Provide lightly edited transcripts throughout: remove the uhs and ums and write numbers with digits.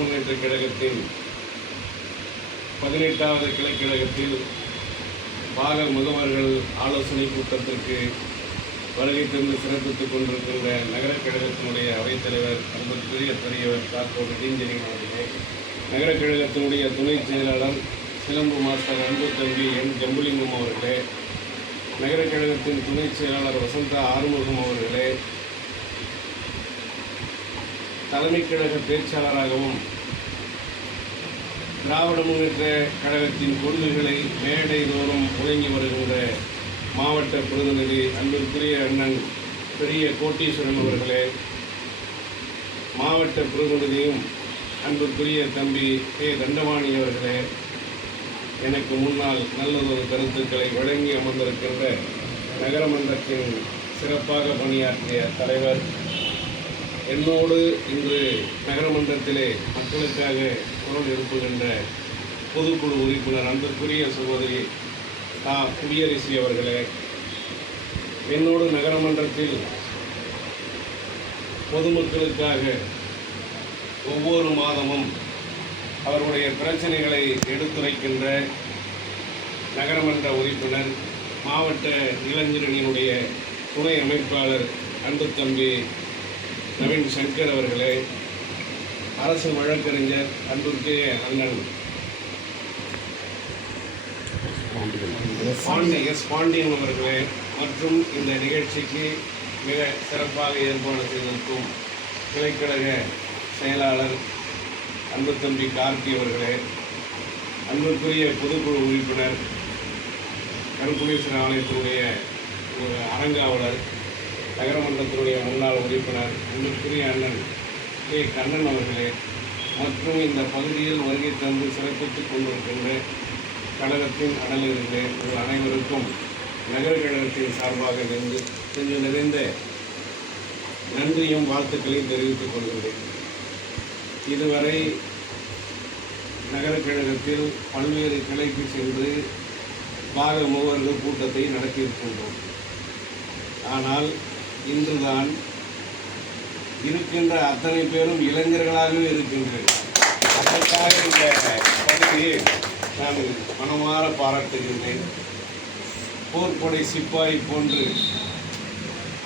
முன்னேற்ற கழகத்தின் 18வது கிளைக்கழகத்தில் பாக முகவர்கள் ஆலோசனை கூட்டத்திற்கு வருகை தந்து சிறப்பித்துக் கொண்டிருக்கின்ற நகர கழகத்தினுடைய அவைத்தலைவர் அன்புக்குரிய பெரியவர் டாக்டர் இடைஞ்சலின் அவர்களே, நகர கழகத்தினுடைய துணை செயலாளர் சிலம்பு மாஸ்டர் அன்பு தம்பி என் ஜம்புலிங்கம் அவர்களே, நகர கழகத்தின் துணை செயலாளர் வசந்தா ஆறுமுகம் அவர்களே, தலைமை கழக பேச்சாளராகவும் திராவிட முன்னேற்ற கழகத்தின் கொள்கைகளை மேடை தோறும் முழங்கி வருகின்ற மாவட்ட பிரதிநிதி அன்பிற்குரிய அண்ணன் பெரிய கோட்டீஸ்வரன் அவர்களே, மாவட்ட பிரதிநிதியும் அன்பிற்குரிய தம்பி கே தண்டவாணி அவர்களே, எனக்கு முன்னால் நல்லதொரு கருத்துக்களை வழங்கி அமர்ந்திருக்கின்ற நகரமன்றத்தின் சிறப்பாக பணியாற்றிய தலைவர், என்னோடு இன்று நகரமன்றத்திலே மக்களுக்காக குரல் எழுப்புகின்ற பொதுக்குழு உறுப்பினர் அன்பிற்குரிய சகோதரி குடியரசி அவர்களே, என்னோடு நகரமன்றத்தில் பொதுமக்களுக்காக ஒவ்வொரு மாதமும் அவர்களுடைய பிரச்சனைகளை எடுத்துரைக்கின்ற நகரமன்ற உறுப்பினர் மாவட்ட இளைஞரணியினுடைய துணை அமைப்பாளர் அன்பு தம்பி நவீன் சங்கர் அவர்களே, அரசு வழக்கறிஞர் அன்புக்குரிய அண்ணன் பாண்டியன் அவர்களே, மற்றும் இந்த நிகழ்ச்சிக்கு மிக சிறப்பாக ஏற்பாடு செய்திருக்கும் கிளைக்கழக செயலாளர் அன்பு தம்பி கார்த்தி அவர்களே, அன்புக்குரிய பொதுக்குழு உறுப்பினர் கருப்புணீஸ்வரர் ஆலயத்தினுடைய ஒரு அரங்காவலர், நகரமன்றத்தினுடைய முன்னாள் உறுப்பினர் அன்புக்குரிய அண்ணன் கே கண்ணன் அவர்களே, மற்றும் இந்த பகுதியில் வருகை தந்து சிறப்பித்துக் கொண்டிருக்கின்ற கழகத்தின் அடலர்களே, உங்கள் அனைவருக்கும் நகர கழகத்தின் சார்பாக சென்று நிறைந்த நன்றியும் வாழ்த்துக்களையும் தெரிவித்துக் கொள்கிறேன். இதுவரை நகர கழகத்தில் பல்வேறு கிளைக்கு சென்று பாக மூவர்கள் கூட்டத்தை நடத்தியிருக்கின்றோம். ஆனால் இன்றுதான் இருக்கின்ற அத்தனை பேரும் இளைஞர்களாகவே இருக்கின்றனர். அதற்காக இந்த பகுதியை நான் மனமாற பாராட்டுகின்றேன். போர்ப்படை சிப்பாய் போன்று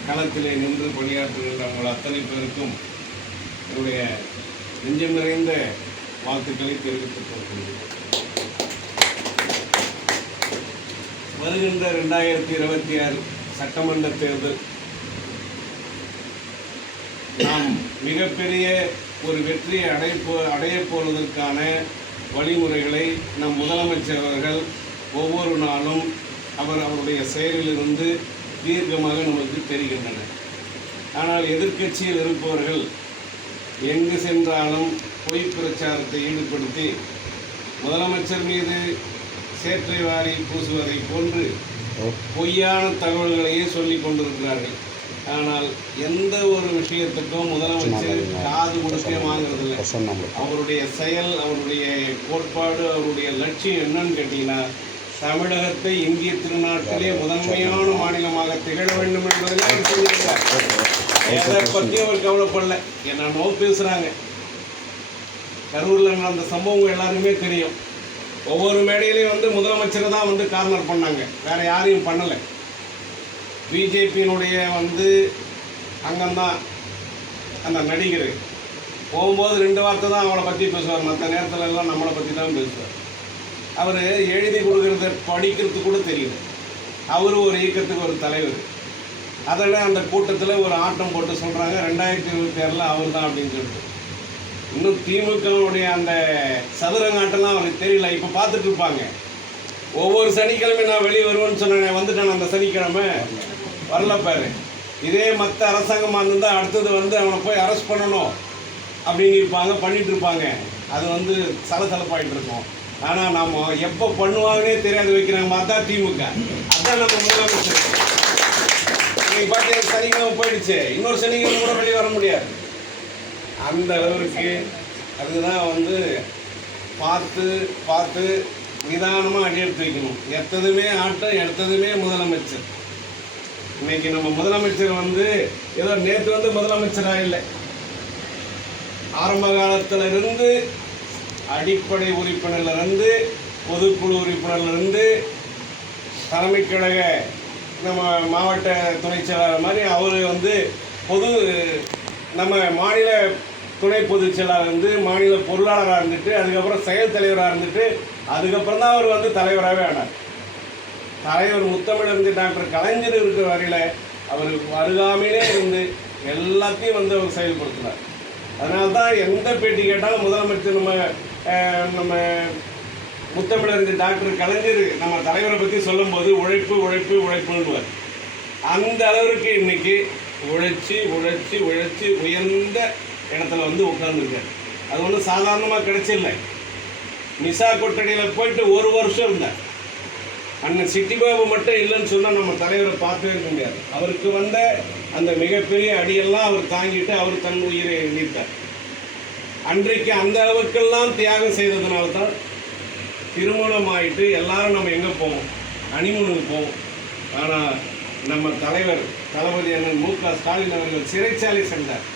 களத்திலே நின்று பணியாற்றுகின்ற உங்கள் அத்தனை பேருக்கும் என்னுடைய நெஞ்சம் நிறைந்த வாழ்த்துக்களை தெரிவித்துக் கொள்கின்றேன். வருகின்ற 2026 சட்டமன்ற தேர்தல் நாம் மிகப்பெரிய ஒரு வெற்றியை அடையப் போவதற்கான வழிமுறைகளை நம் முதலமைச்சர் அவர்கள் ஒவ்வொரு நாளும் அவருடைய செயலிலிருந்து தீர்க்கமாக நமக்கு தெரிகின்றன. ஆனால் எதிர்க்கட்சியில் இருப்பவர்கள் எங்கு சென்றாலும் பொய் பிரச்சாரத்தை ஈடுபடுத்தி முதலமைச்சர் மீது சேற்றை வாரி பூசுவதை போன்று பொய்யான தகவல்களையே சொல்லிக் கொண்டிருக்கிறார்கள். ஆனால் எந்த ஒரு விஷயத்துக்கும் முதலமைச்சர் காது கொடுக்க வாங்குறதில்லை. அவருடைய செயல், அவருடைய கோட்பாடு, அவருடைய லட்சியம் என்னன்னு கேட்டீங்கன்னா, தமிழகத்தை இந்திய திருநாட்டிலே முதன்மையான மாநிலமாக திகழ வேண்டும் என்பதிலே அவர் சொல்லியிருக்கார். எதை பற்றி அவர் கவலைப்படல. என்னென்னோ பேசுகிறாங்க. கரூரில் நடந்த சம்பவங்கள் எல்லாருமே தெரியும். ஒவ்வொரு மேடையிலையும் முதலமைச்சரை தான் கார்னர் பண்ணாங்க, வேற யாரையும் பண்ணலை. பிஜேபியினுடைய அங்கம்தான் அந்த நடிகர் போகும்போது 2 வார்த்தை தான் அவளை பற்றி பேசுவார், மற்ற நேரத்தில் எல்லாம் நம்மளை பற்றி தான் பேசுவார். அவர் எழுதி கொடுக்கறத படிக்கிறது கூட தெரியல. அவர் ஒரு இயக்கத்துக்கு ஒரு தலைவர். அதில் அந்த கூட்டத்தில் ஒரு ஆட்டம் போட்டு சொல்கிறாங்க 2026 அவர் தான் அப்படின்னு சொல்லிட்டு. இன்னும் திமுகவுடைய அந்த சதுரங்காட்டெல்லாம் அவருக்கு தெரியல. இப்போ பார்த்துட்டு இருப்பாங்க. ஒவ்வொரு சனிக்கிழமை நான் வெளியே வருவேன்னு சொன்னேன், வந்துட்டேன் அந்த சனிக்கிழமை வரல பாரு. இதே மற்ற அரசாங்கமாக இருந்தால் அடுத்தது அவனை போய் அரெஸ்ட் பண்ணணும் அப்படின்னு இருப்பாங்க, பண்ணிட்டு இருப்பாங்க. அது சலசலப்பாயிட்டு இருக்கும். ஆனால் நம்ம எப்போ பண்ணுவாங்கன்னே தெரியாது வைக்கிறாங்க. பார்த்தா திமுக அதான் நம்ம முதலமைச்சர். இன்னைக்கு பார்த்தீங்கன்னா சனிக்கிழமை போயிடுச்சு, இன்னொரு சனிக்கிழமை கூட வெளியே வர முடியாது. அந்த அளவிற்கு அதுதான் பார்த்து பார்த்து நிதானமாக அடி எடுத்து வைக்கணும். எடுத்ததுமே ஆட்டம், எடுத்ததுமே முதலமைச்சர். இன்னைக்கு நம்ம முதலமைச்சர் ஏதோ நேற்று முதலமைச்சராக இல்லை, ஆரம்ப காலத்துல இருந்து அடிப்படை உறுப்பினர்லேருந்து பொதுக்குழு உறுப்பினர்லேருந்து தலைமை கழக நம்ம மாவட்ட துணை செயலாளர் மாதிரி அவர் வந்து பொது நம்ம மாநில துணை பொதுச் செயலாளர் இருந்து மாநில பொருளாளராக இருந்துட்டு அதுக்கப்புறம் செயல் தலைவராக இருந்துட்டு அதுக்கப்புறம் தான் அவர் வந்து தலைவராகவே ஆனார். தலைவர் முத்தமிழறிஞர் டாக்டர் கலைஞர் இருக்கிற வரையில் அவர் அருகாமையிலே இருந்து எல்லாத்தையும் வந்து அவர் செயல்படுத்தினார். அதனால தான் எந்த பேட்டி கேட்டாலும் முதலமைச்சர் நம்ம முத்தமிழறிஞர் டாக்டர் கலைஞர் நம்ம தலைவரை பற்றி சொல்லும்போது உழைப்பு உழைப்பு உழைப்புன்னுவார். அந்த அளவிற்கு இன்னைக்கு உழைச்சி உழைச்சி உழைச்சி உயர்ந்த இடத்துல வந்து உட்கார்ந்துருக்காரு. அது ஒன்றும் சாதாரணமாக கிடைச்சில்லை. நிசா கொட்டடியில் போயிட்டு 1 வருஷம் இருந்தார். அண்ணன் சிட்டிபாபு மட்டும் இல்லைன்னு சொன்னால் நம்ம தலைவரை பார்க்கவே இருக்க முடியாது. அவருக்கு வந்த அந்த மிகப்பெரிய அடியெல்லாம் அவர் தாங்கிட்டு அவர் தன் உயிரை நீத்தார். அன்றைக்கு அந்த அளவுக்கெல்லாம் தியாகம் செய்ததுனால தான் திருமணம் ஆகிட்டு எல்லாரும் நம்ம எங்கே போவோம், ஹனிமூனுக்கு போவோம். ஆனால் நம்ம தலைவர் தளபதி அண்ணன் மு.க. ஸ்டாலின் அவர்கள் சிறைச்சாலை சென்றார்.